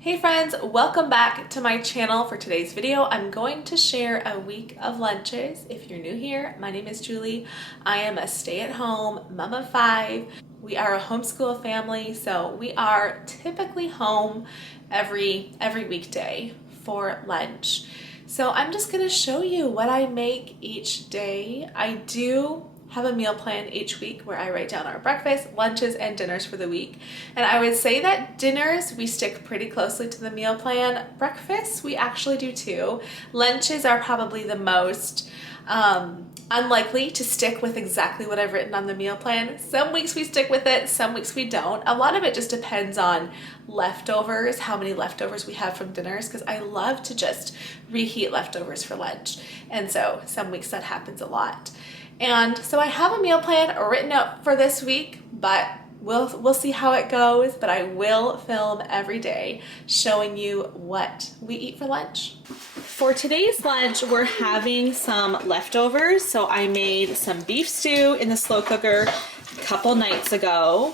Hey friends, welcome back to my channel. For today's video, I'm going to share a week of lunches. If you're new here, my name is Julie. I am a stay-at-home mom of 5. We are a homeschool family, so we are typically home every weekday for lunch. So I'm just gonna show you what I make each day. I do have a meal plan each week where I write down our breakfast, lunches, and dinners for the week. And I would say that dinners, we stick pretty closely to the meal plan. Breakfasts, we actually do too. Lunches are probably the most unlikely to stick with exactly what I've written on the meal plan. Some weeks we stick with it, some weeks we don't. A lot of it just depends on leftovers, how many leftovers we have from dinners, because I love to just reheat leftovers for lunch. And so some weeks that happens a lot. And so I have a meal plan written out for this week, but we'll see how it goes. But I will film every day showing you what we eat for lunch. For today's lunch, we're having some leftovers. So I made some beef stew in the slow cooker a couple nights ago.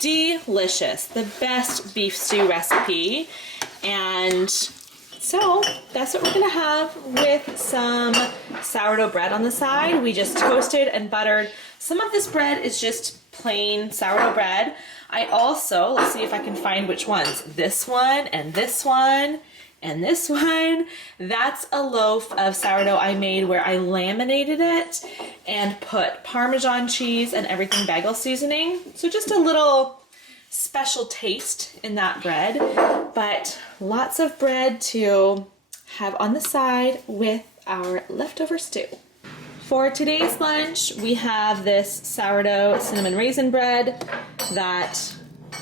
Delicious, the best beef stew recipe. And so that's what we're gonna have with some sourdough bread on the side. We just toasted and buttered. Some of this bread is just plain sourdough bread. I also, let's see if I can find which ones. This one and this one and this one. That's a loaf of sourdough I made where I laminated it and put Parmesan cheese and everything bagel seasoning. So just a little special taste in that bread, but lots of bread to have on the side with our leftover stew. For today's lunch, we have this sourdough cinnamon raisin bread that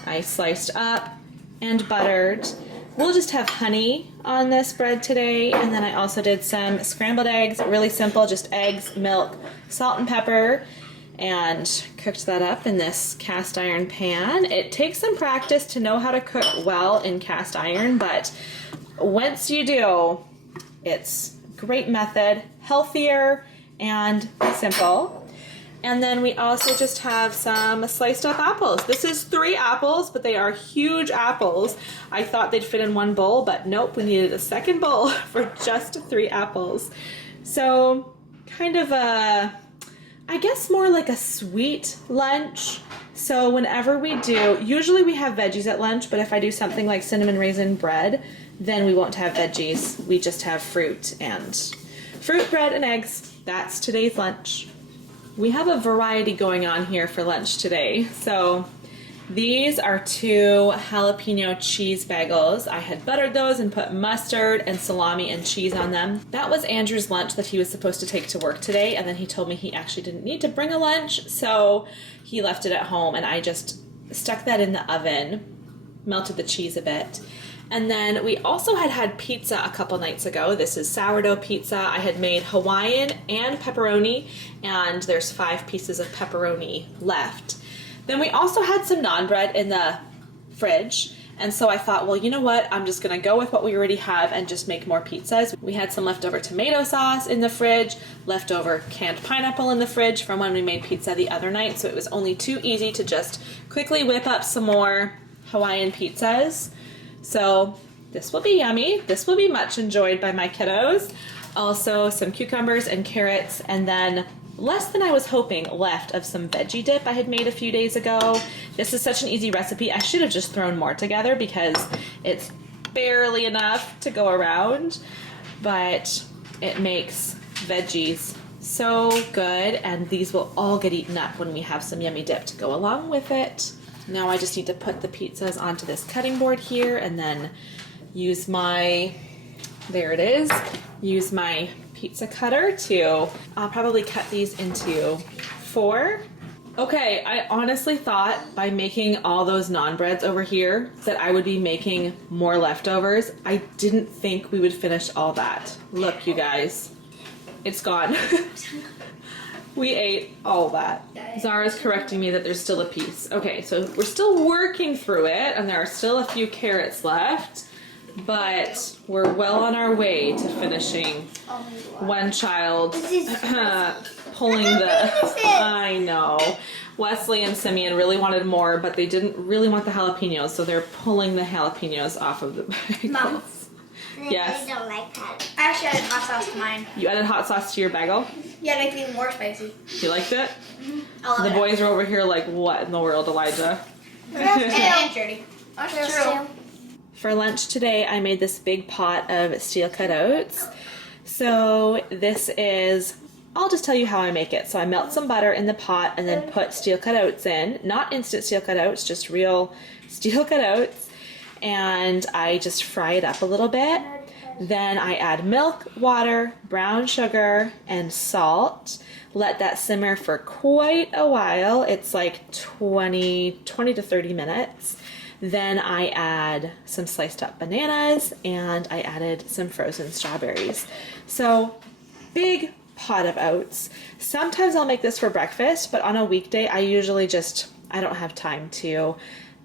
I sliced up and buttered. We'll just have honey on this bread today, and then I also did some scrambled eggs, really simple, just eggs, milk, salt and pepper, and cooked that up in this cast iron pan. It takes some practice to know how to cook well in cast iron, but once you do, it's a great method, healthier and simple. And then we also just have some sliced up apples. This is 3 apples, but they are huge apples. I thought they'd fit in one bowl, but nope, we needed a second bowl for just 3 apples. So kind of I guess more like a sweet lunch. So whenever we do, usually we have veggies at lunch, but if I do something like cinnamon raisin bread, then we won't have veggies. We just have fruit, bread, and eggs. That's today's lunch. We have a variety going on here for lunch today. So these are 2 jalapeno cheese bagels. I had buttered those and put mustard and salami and cheese on them. That was Andrew's lunch that he was supposed to take to work today, and then he told me he actually didn't need to bring a lunch, so he left it at home, and I just stuck that in the oven, melted the cheese a bit. And then we also had pizza a couple nights ago. This is sourdough pizza. I had made Hawaiian and pepperoni, and there's 5 pieces of pepperoni left. Then we also had some naan bread in the fridge, and so I thought, well, you know what? I'm just gonna go with what we already have and just make more pizzas. We had some leftover tomato sauce in the fridge, leftover canned pineapple in the fridge from when we made pizza the other night, so it was only too easy to just quickly whip up some more Hawaiian pizzas. So this will be yummy. This will be much enjoyed by my kiddos. Also some cucumbers and carrots, and then less than I was hoping left of some veggie dip I had made a few days ago. This is such an easy recipe. I should have just thrown more together because it's barely enough to go around, but it makes veggies so good, and these will all get eaten up when we have some yummy dip to go along with it. Now I just need to put the pizzas onto this cutting board here and then use my, there it is, use my pizza cutter to, I'll probably cut these into 4. Okay, I honestly thought by making all those naan breads over here that I would be making more leftovers. I didn't think we would finish all that. Look, you guys, it's gone. We ate all that. Zara's correcting me that there's still a piece. Okay, so we're still working through it, and there are still a few carrots left. but we're well on our way to finishing one child pulling I know. Wesley and Simeon really wanted more, but they didn't really want the jalapenos, so they're pulling the jalapenos off of the bagels. Mom. Yes. I don't like that. I actually added hot sauce to mine. You added hot sauce to your bagel? Yeah, it makes it even more spicy. You liked it? I love The boys are over here like, what in the world, Elijah? And dirty. That's true. For lunch today, I made this big pot of steel-cut oats. So this is, I'll just tell you how I make it. So I melt some butter in the pot and then put steel-cut oats in. Not instant steel-cut oats, just real steel-cut oats. And I just fry it up a little bit. Then I add milk, water, brown sugar, and salt. Let that simmer for quite a while. It's like 20 to 30 minutes. Then I add some sliced up bananas and I added some frozen strawberries. So big pot of oats. Sometimes I'll make this for breakfast, but on a weekday I usually I don't have time to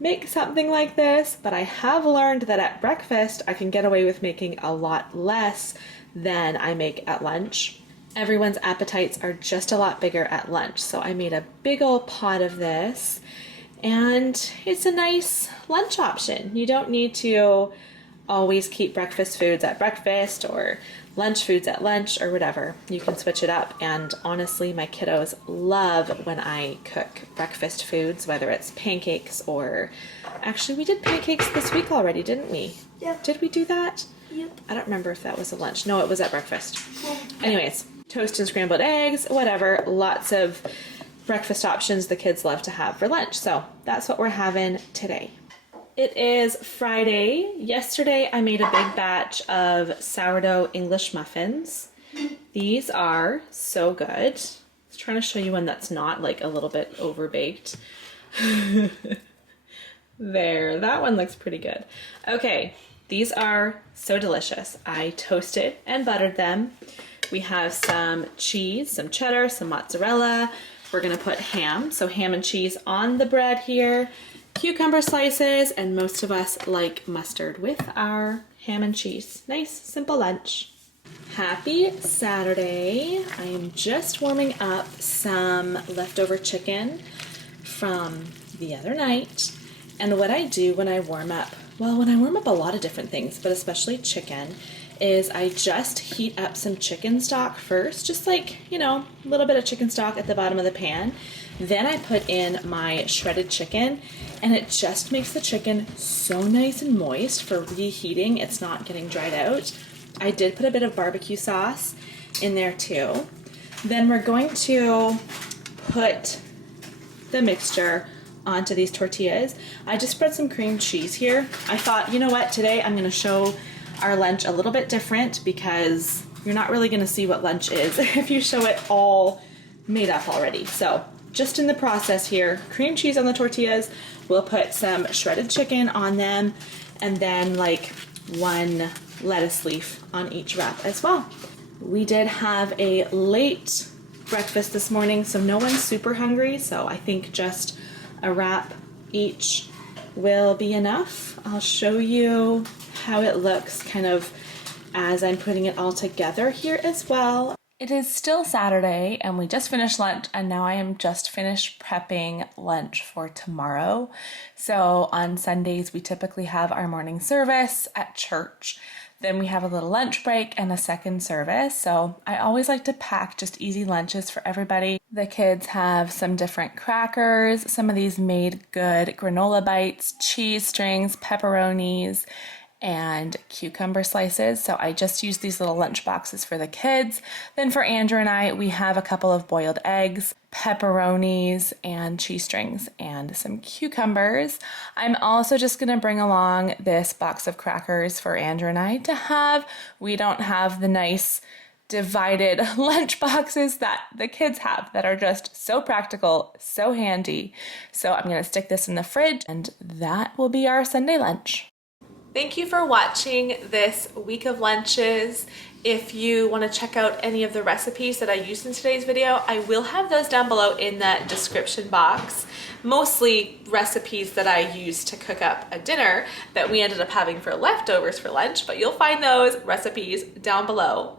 make something like this, but I have learned that at breakfast I can get away with making a lot less than I make at lunch. Everyone's appetites are just a lot bigger at lunch, so I made a big old pot of this, and it's a nice lunch option. You don't need to always keep breakfast foods at breakfast or lunch foods at lunch or whatever. You can switch it up, and honestly my kiddos love when I cook breakfast foods, whether it's pancakes or actually we did pancakes this week already, didn't we? Yeah. Did we do that? Yep. I don't remember if that was a lunch. No, it was at breakfast. Anyways, toast and scrambled eggs, whatever, lots of breakfast options the kids love to have for lunch. So that's what we're having today. It is Friday. Yesterday I made a big batch of sourdough English muffins. These are so good. I was trying to show you one that's not like a little bit overbaked. There, that one looks pretty good. Okay, these are so delicious. I toasted and buttered them. We have some cheese, some cheddar, some mozzarella. We're gonna put ham, so ham and cheese on the bread here. Cucumber slices, and most of us like mustard with our ham and cheese. Nice, simple lunch. Happy Saturday. I am just warming up some leftover chicken from the other night. And what I do when I warm up, when I warm up a lot of different things, but especially chicken, is I just heat up some chicken stock first, just like, a little bit of chicken stock at the bottom of the pan. Then I put in my shredded chicken, and it just makes the chicken so nice and moist for reheating. It's not getting dried out. I did put a bit of barbecue sauce in there too. Then we're going to put the mixture onto these tortillas. I just spread some cream cheese here. I thought, you know what, today I'm gonna show our lunch a little bit different because you're not really gonna see what lunch is if you show it all made up already. So just in the process here, cream cheese on the tortillas. We'll put some shredded chicken on them, and then like one lettuce leaf on each wrap as well. We did have a late breakfast this morning, so no one's super hungry, so I think just a wrap each will be enough. I'll show you how it looks kind of as I'm putting it all together here as well. It is still Saturday and we just finished lunch, and now I am just finished prepping lunch for tomorrow. So on Sundays we typically have our morning service at church. Then we have a little lunch break and a second service. So I always like to pack just easy lunches for everybody. The kids have some different crackers. Some of these made good granola bites, cheese strings, pepperonis, and cucumber slices. So I just use these little lunch boxes for the kids. Then for Andrew and I, we have a couple of boiled eggs, pepperonis, and cheese strings, and some cucumbers. I'm also just gonna bring along this box of crackers for Andrew and I to have. We don't have the nice divided lunch boxes that the kids have that are just so practical, so handy. So I'm gonna stick this in the fridge, and that will be our Sunday lunch. Thank you for watching this week of lunches. If you want to check out any of the recipes that I used in today's video, I will have those down below in the description box. Mostly recipes that I used to cook up a dinner that we ended up having for leftovers for lunch, but you'll find those recipes down below.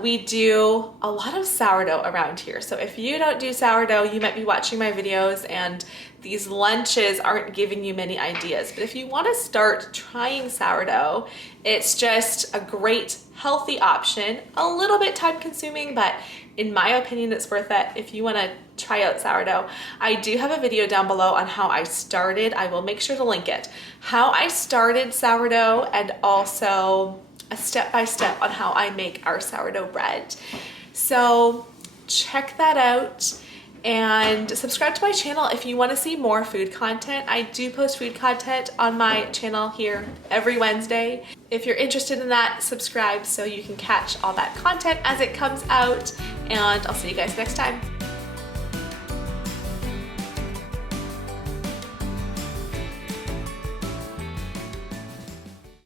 We do a lot of sourdough around here. So if you don't do sourdough, you might be watching my videos and these lunches aren't giving you many ideas. But if you want to start trying sourdough, it's just a great healthy option. A little bit time consuming, but in my opinion, it's worth it if you want to try out sourdough. I do have a video down below on how I started. I will make sure to link it. How I started sourdough and also a step-by-step on how I make our sourdough bread. So check that out and subscribe to my channel if you want to see more food content. I do post food content on my channel here every Wednesday. If you're interested in that, subscribe so you can catch all that content as it comes out, and I'll see you guys next time.